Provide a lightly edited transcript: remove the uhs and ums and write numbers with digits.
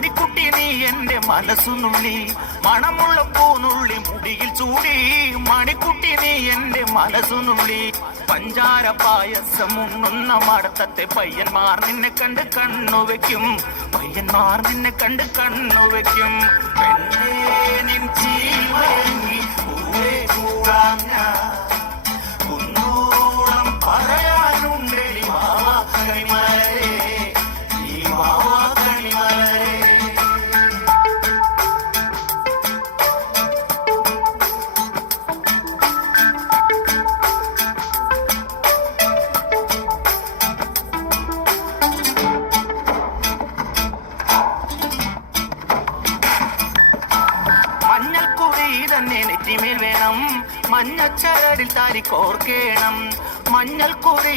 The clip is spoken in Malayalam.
മണിക്കുട്ടി നീ എന്റെ മനസ്സുനുള്ളി, മണമുള്ള പൂനുള്ളി മുടിയിൽ ചൂടി. മണിക്കുട്ടി നീ എന്റെ മനസ്സുനുള്ളി, പഞ്ചാര പായസം ഉണ്ണുന്ന മടത്തത്തെ പയ്യന്മാർ നിന്നെ കണ്ട് കണ്ണുവെക്കും, പയ്യന്മാർ നിന്നെ കണ്ട് കണ്ണുവെക്കും. പെണ്ണേ നിൻ ചീമയങ്ങി പൂവേ കൂടാം ഞാൻ, കുന്നൂളം പറയാനുണ്ടെടി മാവാ കണിമലരേ, ഈ മാവാ കണിമലരേ. തന്നെ നെറ്റിമേൽ വേണം, മഞ്ഞച്ചരടിൽ താരി കോർക്കേണം. മഞ്ഞൾ കുറി